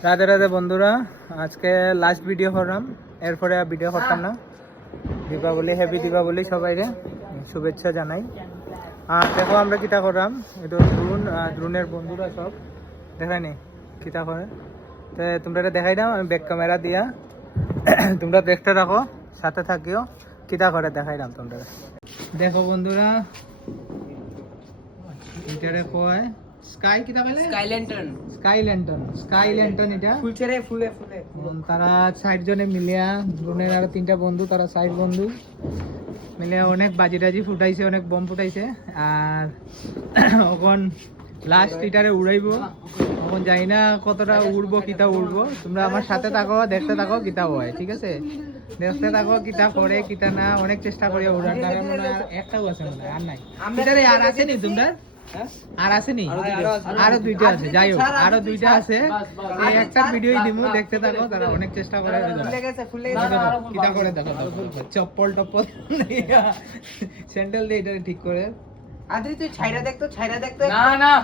রাধে রাধে বন্ধুরা, আজকে last video করলাম, এরপরে আর ভিডিও করতাম না। দীপাবলি, হ্যাপি দীপাবলি সবাইকে শুভেচ্ছা জানাই। আর দেখো আমরা কিতা করলাম, এটা দ্রুনের বন্ধুরা সব দেখায়নি কিতা করে, তো তোমরা এটা দেখাই দাও, আমি ব্যাক ক্যামেরা দিয়া তোমরা দেখতে থাকো, সাথে থাকিও, কিতা করে দেখাইলাম তোমরা। দেখো বন্ধুরা, এটারে কয় স্কাই কিতা বলে, স্কাই ল্যান্টার্ন এটা ফুলে তারা 60 জনে মিলিয়া, দ্রোণের আরো 3টা বন্ধু, তারা 60 বন্ধু মিলে অনেক বাজি টাজি ফুটাইছে, অনেক বম ফুটাইছে। আর এখন লাস্ট এটারে উড়াইবো, এখন জানি না কতটা উড়বো, কিতা উড়বো। তোমরা আমার সাথে থাকো, দেখতে থাকো কিতা হয়, ঠিক আছে? দেখতে থাকো কিতা করে কিতা না, অনেক চেষ্টা করি উড়ার, কারণ একটাও আছে মনে হয়, আর নাই। আর আছে নি তোমরা, আর আসেনি, আরো 2টা আছে, যাই হোক আরো 2টা আছে। এই একটা ভিডিওই দিমু, দেখতে থাকো। তারা অনেক চেষ্টা করে, কিটা করে দেখো, চপ্পল টপ্পল স্যান্ডেল দিয়ে এটা ঠিক করে। আদ্রি তুই ছাইরা দেখতো না না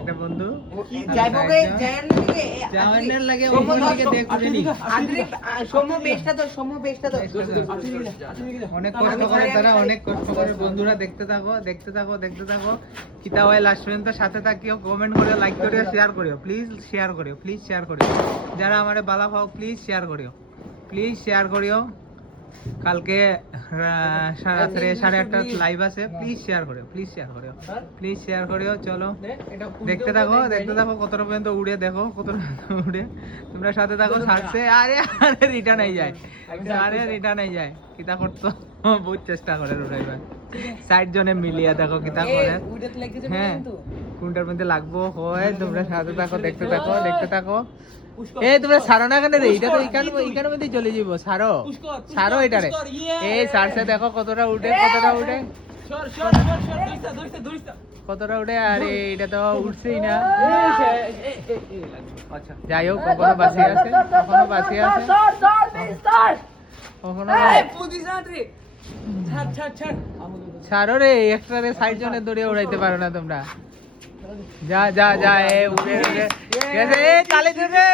একটা বন্ধু লাগে অনেক কষ্ট করে তারা, অনেক কষ্ট করে। বন্ধুরা দেখতে থাকো, দেখতে থাকো, দেখতে থাকো কিতা হয় লাস্ট পর্যন্ত। সাথে থাকিও, কমেন্ট করিও, লাইক করিও, শেয়ার করিও, প্লিজ শেয়ার করিও, প্লিজ শেয়ার করিও। যারা আমারে বালা পাও প্লিজ শেয়ার করিও, প্লিজ শেয়ার করিও। কালকে রাত্রে 8:30 লাইভ আছে, প্লিজ শেয়ার করিও, প্লিজ শেয়ার করিও, প্লিজ শেয়ার করিও। চলো দেখতে থাকো, দেখতে থাকো কতটা পর্যন্ত উড়ে, দেখো কতটা উড়ে। তোমরা সাথে থাকো। ছাড়ছে, আরে আরে রিটার্ন হয়ে যায়, আরে রিটার্ন হয়ে যায়। কিতা করতো বহুত চেষ্টা করে উড়াইবার, 60 জনে মিলিয়া দেখো কিতা করে। হ্যাঁ, কোনটার মধ্যে লাগবো হয়। তোমরা সাথে থাকো, দেখতে থাকো, দেখতে থাকো। এই তোমরা ছাড়ো না কেন রে, এটা তো এখানের মধ্যে চলে যাবো। ছাড়ো এটারে। এই ছাড়ছে, দেখো কতটা উঠে, কতটা উঠে, কতটা উঠে। আরে এটা তো উঠছেই না। যাই হোক, কখনো বাঁচিয়ে আছে, কখনো বাঁচিয়ে আছে, কখনো। ছাড়ো রে, একটা রে 60 জনের দৌড়ে উড়াইতে পারো না তোমরা। যা যা যা, এ উড়ে উড়ে গেছে, এ চালে গেছে,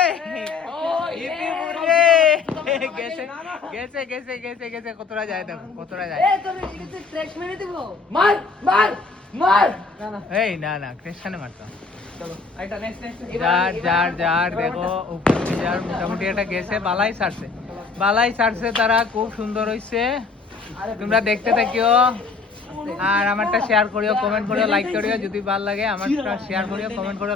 গেছে গেছে গেছে গেছে গেছে। কতটা যায় দেখো, কতটা যায়। এই না না, ক্রেশনে মারতাম। যার যার দেখো উপরে যার মোটামুটি একটা গেছে, বালাই ছাড়ছে, বালাই ছাড়ছে তারা, খুব সুন্দর হইছে। তোমরা দেখতে থাকিও, আর আমারটা শেয়ার করিও, কমেন্ট করিও, লাইক করিও। যদি ভালো লাগে আমারটা শেয়ার করিও, কমেন্ট করিও।